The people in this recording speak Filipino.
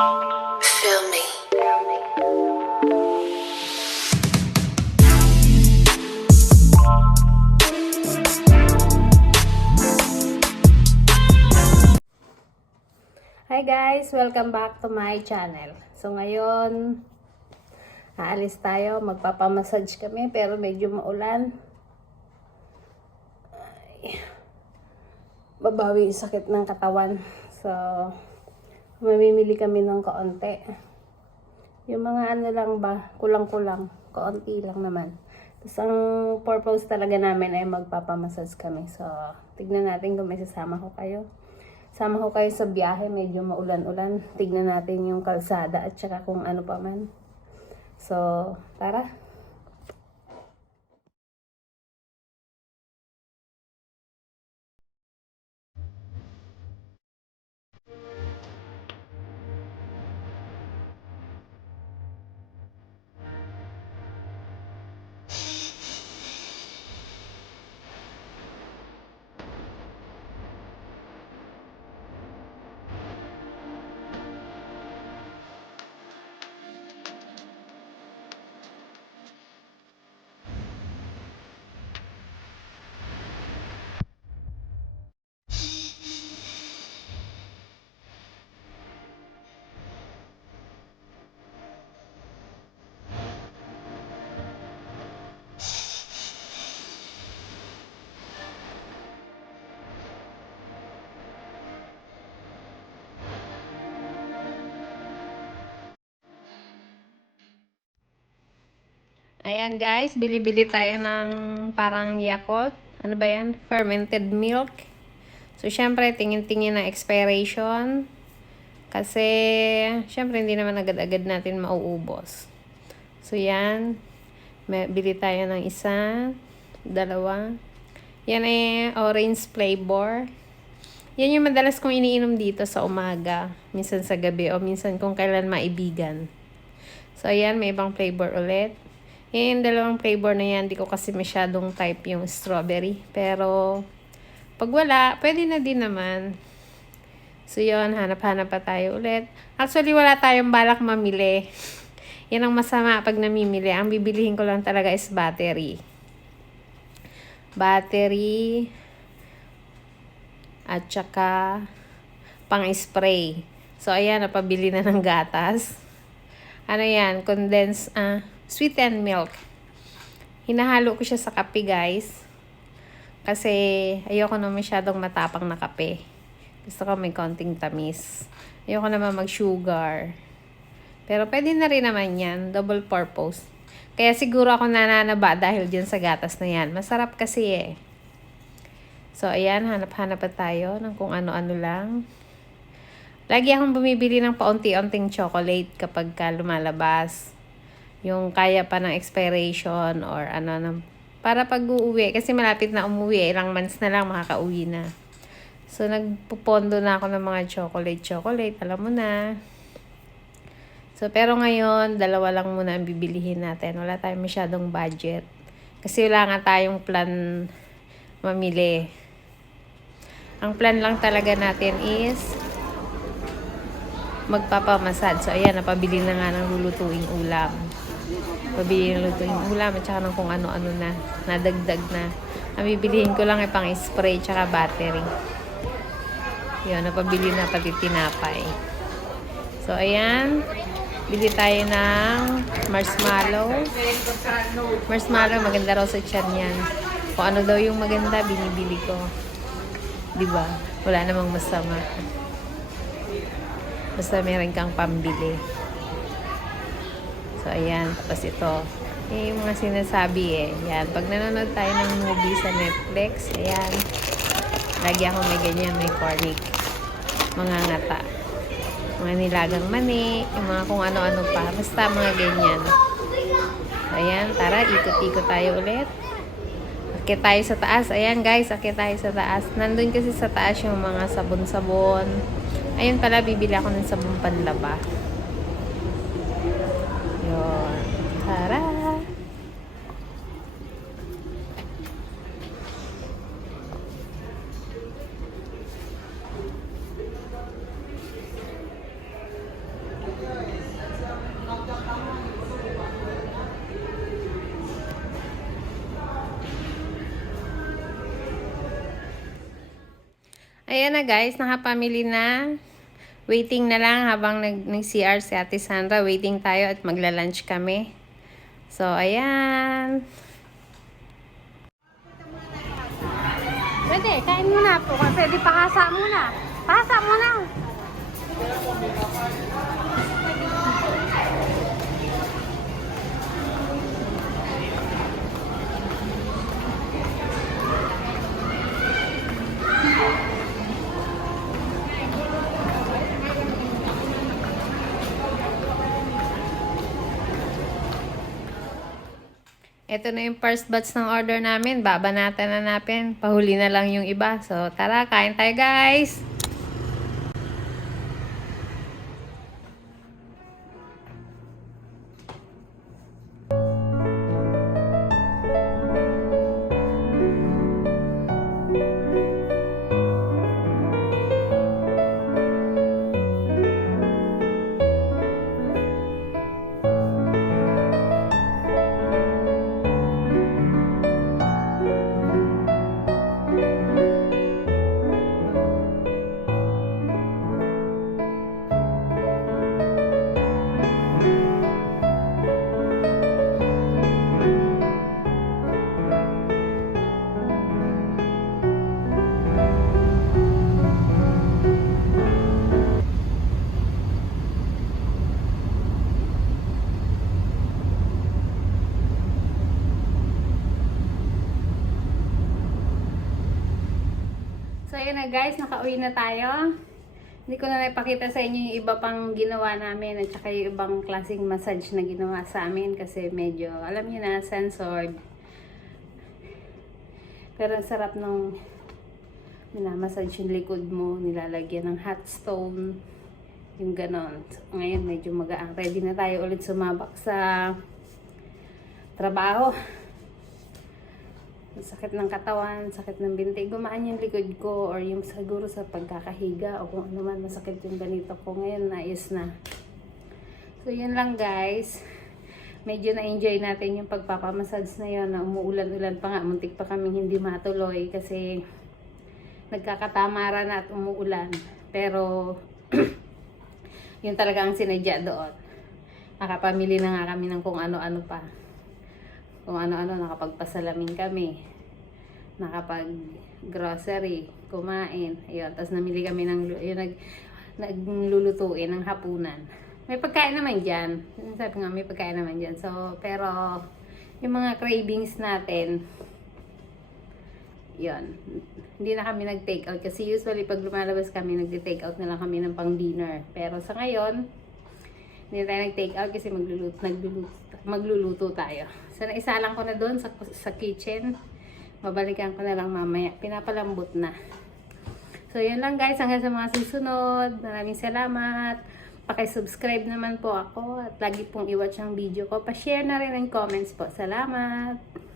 Feel me. Hi guys! Welcome back to my channel. So ngayon, aalis tayo. Magpapamassage kami pero medyo maulan. Ay, babawi yung sakit ng katawan. So, mamimili kami ng kaunti. Yung mga ano lang ba, kulang-kulang. Kaunti lang naman. Tapos ang purpose talaga namin ay magpapamassage kami. So, tignan natin kung may sasama ko kayo. Sama ko kayo sa biyahe, medyo maulan-ulan. Tignan natin yung kalsada at saka kung ano pa man. So, tara. Ayan guys, bili-bili tayo ng parang Yakult. Ano ba yan? Fermented milk. So, syempre, tingin-tingin na expiration. Kasi, syempre, hindi naman agad-agad natin mauubos. So, yan. Bili tayo ng isa, dalawa. Yan ay orange flavor. Yan yung madalas kong iniinom dito sa umaga. Minsan sa gabi o minsan kung kailan maibigan. So, ayan, may ibang flavor ulit. Yung dalawang flavor na yan, di ko kasi masyadong type yung strawberry. Pero, pag wala, pwede na din naman. So, yun, hanap-hanap pa tayo ulit. Actually, wala tayong balak mamili. Yan ang masama pag namimili. Ang bibilihin ko lang talaga is battery. Battery. At saka, pang-spray. So, ayan, napabili na ng gatas. Ano yan? Condensed, sweetened milk. Hinahalo ko siya sa kape, guys. Kasi ayoko na masyadong matapang na kape. Gusto ko may konting tamis. Ayoko naman mag-sugar. Pero pwede na rin naman yan. Double purpose. Kaya siguro ako nananaba dahil dyan sa gatas na yan. Masarap kasi eh. So, ayan. Hanap-hanap pa tayo ng kung ano-ano lang. Lagi akong bumibili ng paunti-unting chocolate kapag lumalabas. Yung kaya pa ng expiration or ano, para pag uuwi. Kasi malapit na umuwi. Ilang months na lang makakauwi na. So, nagpupondo na ako ng mga chocolate. Alam mo na. So, pero ngayon, dalawa lang muna ang bibilihin natin. Wala tayong masyadong budget. Kasi wala nga tayong plan mamili. Ang plan lang talaga natin is magpapamassage. So, ayan, napabili na nga ng lulutuing ulam. Pabili ng lutuing ulam at saka ng kung ano-ano na. Nadagdag na. Ang bibilihin ko lang ay pang-spray tsaka battery. Yun, napabili na pati tinapay. So, ayan. Bili tayo ng marshmallow. Marshmallow, maganda raw sa tiyan yan. Kung ano daw yung maganda, binibili ko. Diba? Wala namang masama. Basta meron kang pambili. So, ayan. Tapos ito. Yung mga sinasabi eh. Yan. Pag nanonood tayo ng movie sa Netflix, ayan. Lagi ako may ganyan. May cornic. Mga ngata. Mga nilagang mani. Yung mga kung ano-ano pa. Basta mga ganyan. So, ayan. Tara, ikot-ikot tayo ulit. Akit tayo sa taas. Ayan guys, akit tayo sa taas. Nandun kasi sa taas yung mga sabon-sabon. Ayun pala, bibili ako ng sabon panlaba. Yun. Tara! Ayan na guys, nakapamili na. Waiting na lang habang nag-CR si Ate Sandra. Waiting tayo at magla-lunch kami. So, ayan. Pwede, kain muna po kasi di pakasa muna. Pasa muna. Ito na yung first batch ng order namin. Babanatan na natin. Pahuli na lang yung iba. So, tara, kain tayo guys! So, ayun na guys, nakauwi na tayo. Hindi ko na naipakita sa inyo yung iba pang ginawa namin at saka yung ibang klaseng massage na ginawa sa amin kasi medyo, alam niyo na, censored. Pero ang sarap nung minamassage yung likod mo, nilalagyan ng hot stone, yung ganon. So, ngayon medyo magaang. Ready na tayo ulit sumabak sa trabaho. Sakit ng katawan, sakit ng binti, gumaan yung likod ko or yung siguro sa pagkakahiga o kung ano man masakit yung ganito ko. Ngayon naayos na. So yun lang guys. Medyo na-enjoy natin yung pagpapamassage na yun na umuulan-ulan pa nga. Muntik pa kaming hindi matuloy kasi nagkakatamara na at umuulan. Pero yun talaga ang sinadya doon. Nakapamili na nga kami ng kung ano-ano pa. Kung ano-ano, nakapagpasalamin kami, nakapag-grocery, kumain, ayun, tapos namili kami ng, naglulutuin ng hapunan. May pagkain naman dyan, sabi nga may pagkain naman dyan, so, pero, yung mga cravings natin, yun, hindi na kami nag-take out, kasi usually pag lumalabas kami, nag-take out na lang kami ng pang-dinner, pero sa ngayon, hindi tayo nag-take out kasi magluluto tayo. So, naisalang ko na doon sa kitchen. Mabalikan ko na lang mamaya. Pinapalambot na. So, yun lang guys. Hanggang sa mga susunod. Maraming salamat. Paki-subscribe naman po ako. At lagi pong i-watch ang video ko. Pa-share na rin ang comments po. Salamat!